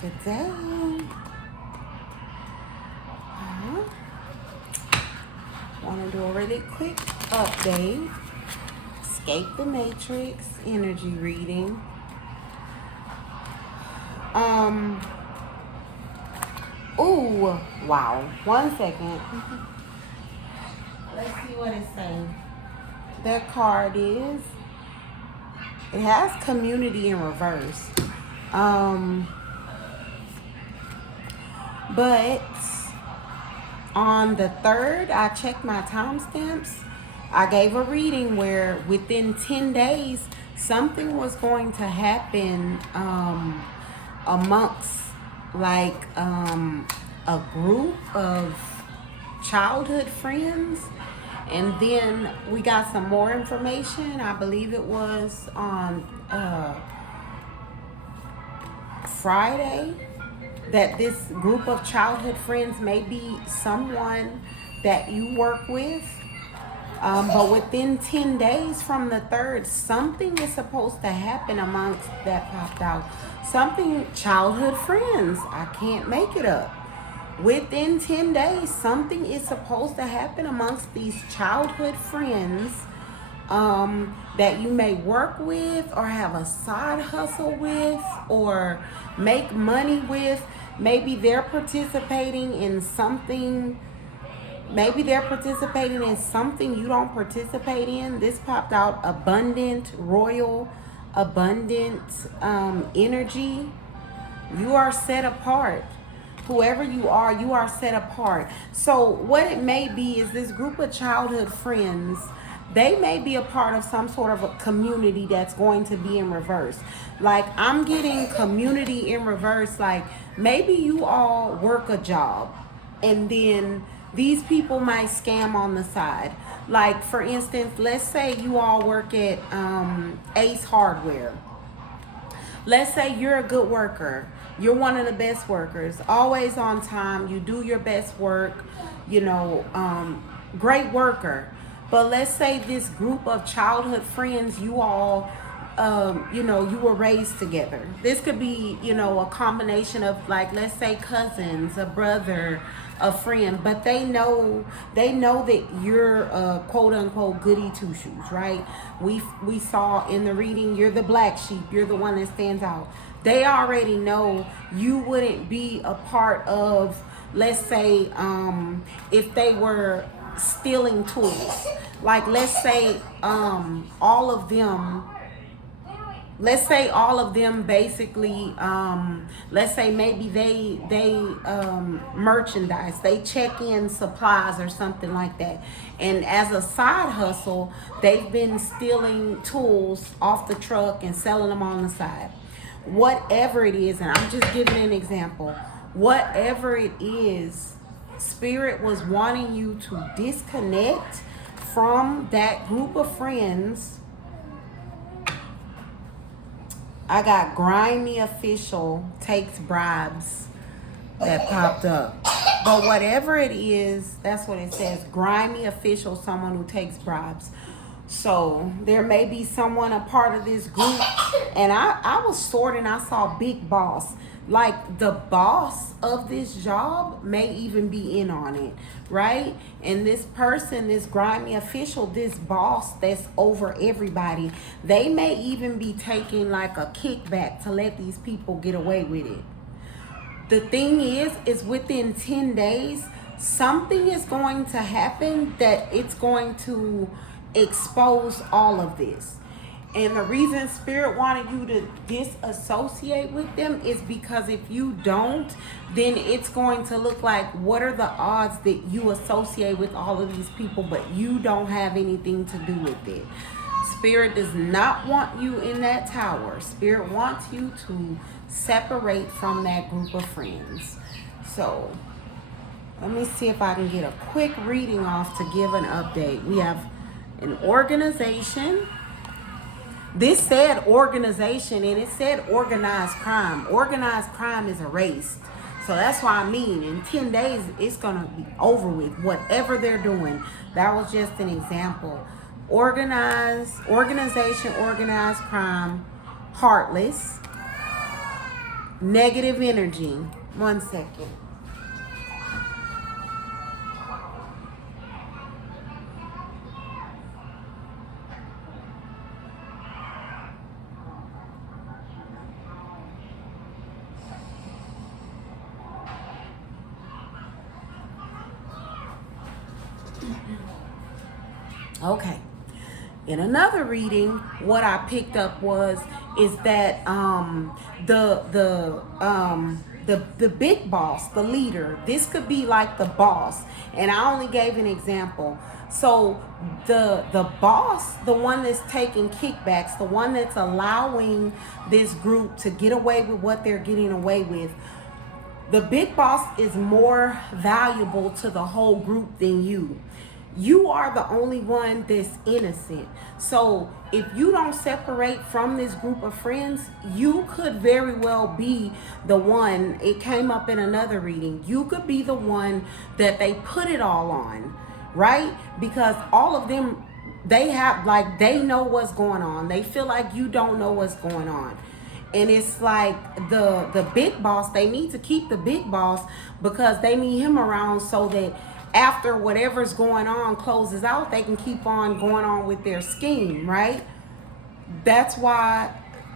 Good day. Want to do a really quick update. Escape the Matrix energy reading. Ooh, wow. 1 second. Let's see what it's saying. That card is, it has community in reverse. But on the 3rd, I checked my timestamps. I gave a reading where within 10 days, something was going to happen amongst like a group of childhood friends. And then we got some more information. I believe it was on Friday, that this group of childhood friends may be someone that you work with. But within 10 days from the 3rd, something is supposed to happen amongst that popped out. Something, childhood friends. I can't make it up. Within 10 days, something is supposed to happen amongst these childhood friends that you may work with or have a side hustle with or make money with. Maybe they're participating in something. Maybe they're participating in something you don't participate in. This popped out abundant, royal, abundant energy. You are set apart. Whoever you are set apart. So what it may be is this group of childhood friends, they may be a part of some sort of a community that's going to be in reverse. Like I'm getting community in reverse. Like maybe you all work a job and then these people might scam on the side. Like for instance, let's say you all work at Ace Hardware. Let's say you're a good worker. You're one of the best workers, always on time. You do your best work, great worker. But let's say this group of childhood friends, you all, you were raised together. This could be, a combination of like, let's say cousins, a brother, a friend, but they know that you're a quote unquote goody two shoes, right? We saw in the reading, you're the black sheep, you're the one that stands out. They already know you wouldn't be a part of, let's say, if they were stealing tools. Like let's say all of them basically, let's say maybe they merchandise, they check in supplies or something like that. And as a side hustle, they've been stealing tools off the truck and selling them on the side. Whatever it is, and I'm just giving an example, whatever it is, Spirit was wanting you to disconnect from that group of friends. I got grimy official takes bribes that popped up. But whatever it is, that's what it says. Grimy official, someone who takes bribes. So there may be someone a part of this group. And I was sorting, I saw big boss. Like the boss of this job may even be in on it, right? And this person, this grimy official, this boss that's over everybody, they may even be taking like a kickback to let these people get away with it. The thing is within 10 days, something is going to happen that it's going to expose all of this. And the reason Spirit wanted you to disassociate with them is because if you don't, then it's going to look like, what are the odds that you associate with all of these people, but you don't have anything to do with it? Spirit does not want you in that tower. Spirit wants you to separate from that group of friends. So let me see if I can get a quick reading off to give an update. We have an organization. This said organization, and it said organized crime. Organized crime is erased. So that's why I mean, in 10 days, it's going to be over with, whatever they're doing. That was just an example. Organization, organized crime, heartless. negative energy. 1 second. Okay. In another reading, what I picked up is that the big boss, the leader, this could be like the boss, and I only gave an example. So the boss, the one that's taking kickbacks, the one that's allowing this group to get away with what they're getting away with, the big boss is more valuable to the whole group than you. You are the only one that's innocent. So if you don't separate from this group of friends, you could very well be the one, it came up in another reading, you could be the one that they put it all on, right? Because all of them, they have, like, they know what's going on. They feel like you don't know what's going on. And it's like the big boss, they need to keep the big boss because they need him around so that after whatever's going on closes out, they can keep on going on with their scheme, right? That's why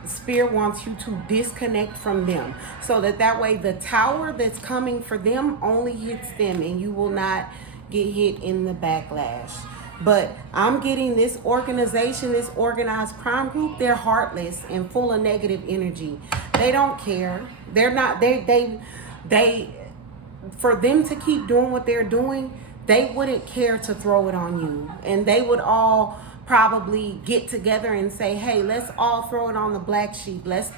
Spirit wants you to disconnect from them, so that way the tower that's coming for them only hits them and you will not get hit in the backlash. But I'm getting this organization, this organized crime group, they're heartless and full of negative energy. They don't care. They're not, they for them to keep doing what they're doing, they wouldn't care to throw it on you. And they would all probably get together and say, hey, let's all throw it on the black sheep. Let's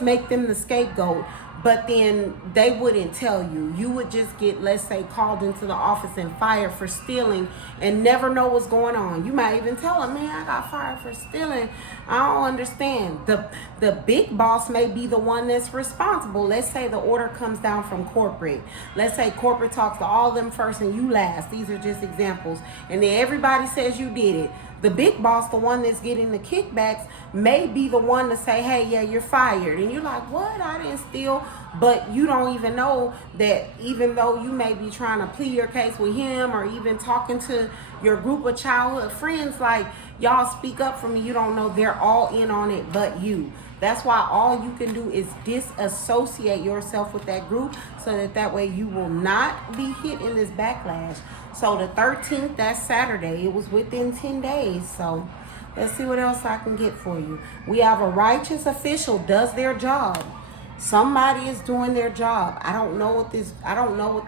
make them the scapegoat. But then they wouldn't tell you. You would just get, let's say, called into the office and fired for stealing and never know what's going on. You might even tell them, man, I got fired for stealing. I don't understand. The big boss may be the one that's responsible. Let's say the order comes down from corporate. Let's say corporate talks to all of them first and you last. These are just examples. And then everybody says you did it. The big boss, the one that's getting the kickbacks, may be the one to say, hey, yeah, you're fired. And you're like, what? I didn't steal. But you don't even know that even though you may be trying to plead your case with him or even talking to your group of childhood friends, like, y'all speak up for me, you don't know they're all in on it but you. That's why all you can do is disassociate yourself with that group so that way you will not be hit in this backlash. So the 13th, that's Saturday. It was within 10 days. So let's see what else I can get for you. We have a righteous official does their job. Somebody is doing their job. I don't know what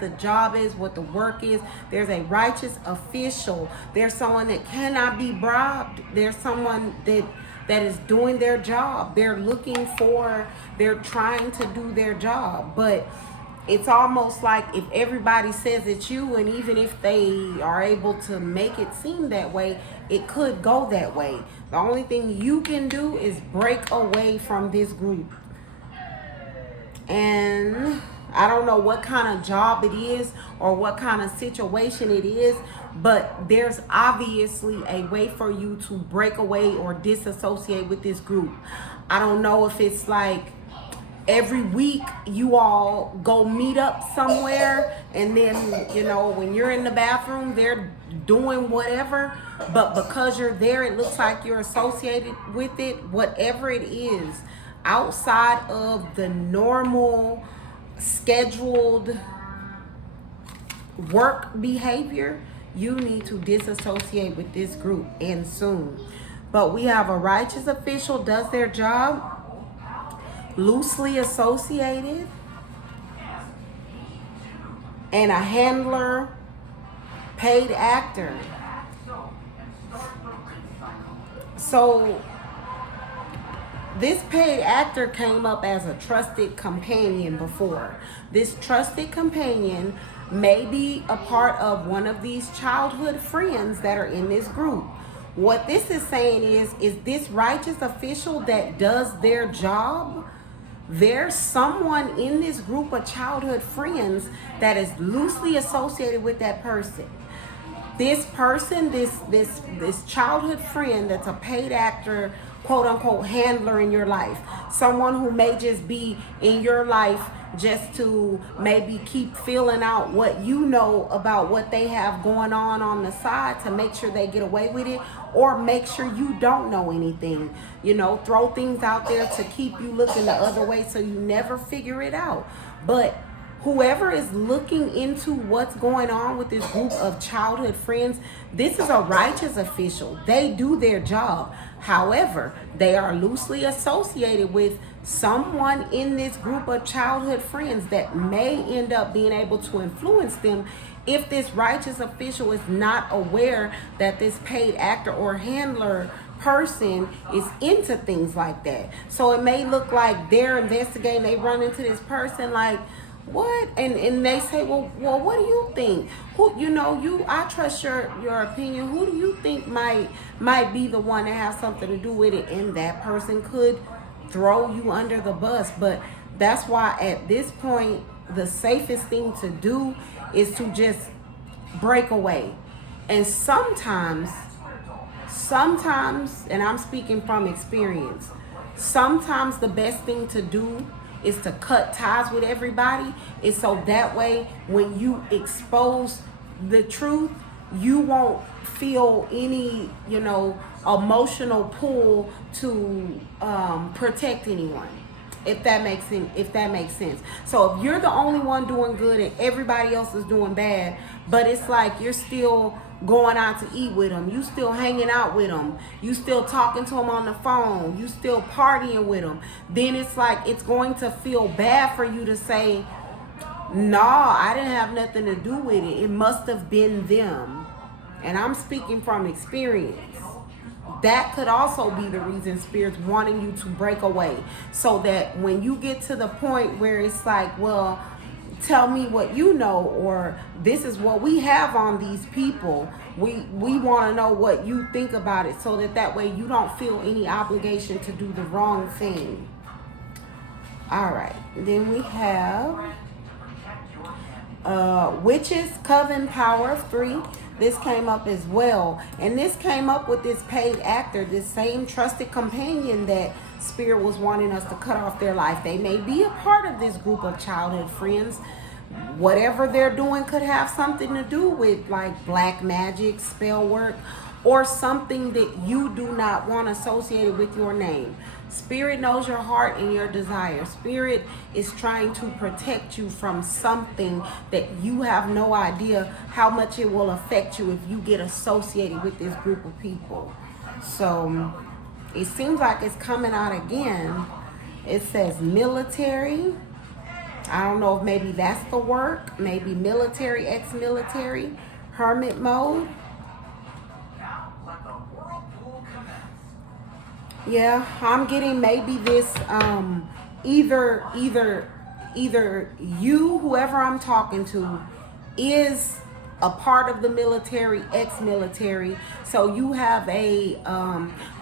the job is, what the work is. There's a righteous official. There's someone that cannot be bribed. There's someone that is doing their job. They're trying to do their job. But it's almost like if everybody says it's you, and even if they are able to make it seem that way, it could go that way. The only thing you can do is break away from this group. And I don't know what kind of job it is or what kind of situation it is, but there's obviously a way for you to break away or disassociate with this group. I don't know if it's like every week you all go meet up somewhere and then, when you're in the bathroom, they're doing whatever, but because you're there, it looks like you're associated with it. Whatever it is, outside of the normal scheduled work behavior, you need to disassociate with this group, and soon. But we have a righteous official does their job, loosely associated, and a handler, paid actor. So this paid actor came up as a trusted companion before. This trusted companion may be a part of one of these childhood friends that are in this group. What this is saying is this righteous official that does their job, there's someone in this group of childhood friends that is loosely associated with that person. This person, this childhood friend that's a paid actor quote unquote handler in your life. Someone who may just be in your life just to maybe keep feeling out what you know about what they have going on the side to make sure they get away with it, or make sure you don't know anything. You know, throw things out there to keep you looking the other way so you never figure it out. But whoever is looking into what's going on with this group of childhood friends, this is a righteous official. They do their job. However, they are loosely associated with someone in this group of childhood friends that may end up being able to influence them if this righteous official is not aware that this paid actor or handler person is into things like that. So it may look like they're investigating, they run into this person like, what? And they say, well, what do you think? Who, you know, I trust your opinion. Who do you think might be the one to have something to do with it? And that person could throw you under the bus. But that's why at this point, the safest thing to do is to just break away. And sometimes, and I'm speaking from experience, sometimes the best thing to do is to cut ties with everybody. Is so that way when you expose the truth, you won't feel any, you know, emotional pull to protect anyone. If that makes sense. So if you're the only one doing good and everybody else is doing bad, but it's like you're still going out to eat with them, you still hanging out with them, you still talking to them on the phone, you still partying with them, then it's like it's going to feel bad for you to say, no, I didn't have nothing to do with it. It must have been them. And I'm speaking from experience. That could also be the reason Spirit's wanting you to break away, so that when you get to the point where it's like, well, tell me what you know, or this is what we have on these people, we want to know what you think about it, so that way you don't feel any obligation to do the wrong thing. All right, then we have witches, coven, power of 3. This came up as well. And this came up with this paid actor, this same trusted companion that Spirit was wanting us to cut off their life. They may be a part of this group of childhood friends. Whatever they're doing could have something to do with like black magic, spell work, or something that you do not want associated with your name. Spirit knows your heart and your desire. Spirit is trying to protect you from something that you have no idea how much it will affect you if you get associated with this group of people. So it seems like it's coming out again. It says military. I don't know if maybe that's the work. Maybe military, ex-military, hermit mode. Yeah, I'm getting maybe this either you, whoever I'm talking to, is a part of the military, ex-military, so you have a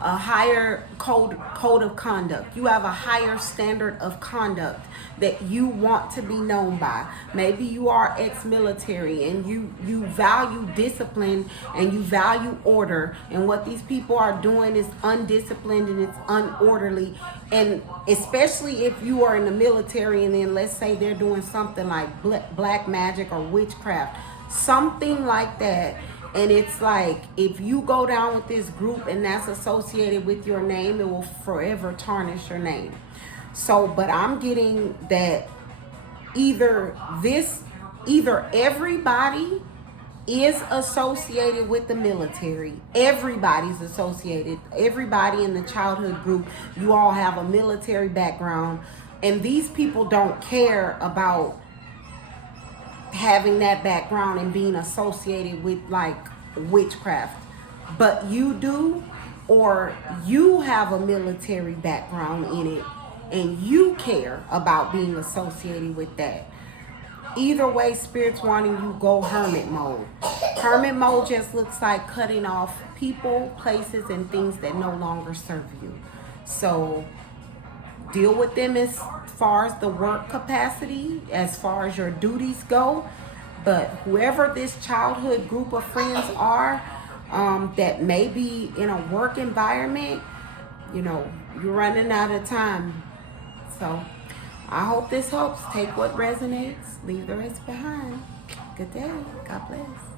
higher code of conduct. You have a higher standard of conduct that you want to be known by. Maybe you are ex-military and you value discipline and you value order, and what these people are doing is undisciplined and it's unorderly. And especially if you are in the military and then let's say they're doing something like black magic or witchcraft, something like that, and it's like if you go down with this group and that's associated with your name, it will forever tarnish your name. So, but I'm getting that either everybody is associated with the military. Everybody's associated. Everybody in the childhood group, you all have a military background, and these people don't care about having that background and being associated with like witchcraft, but you do, or you have a military background in it and you care about being associated with that. Either way, Spirit's wanting you go hermit mode. Hermit mode just looks like cutting off people, places, and things that no longer serve you. So deal with them as far as the work capacity, as far as your duties go. But whoever this childhood group of friends are that may be in a work environment, you know, you're running out of time. So I hope this helps. Take what resonates, leave the rest behind. Good day. God bless.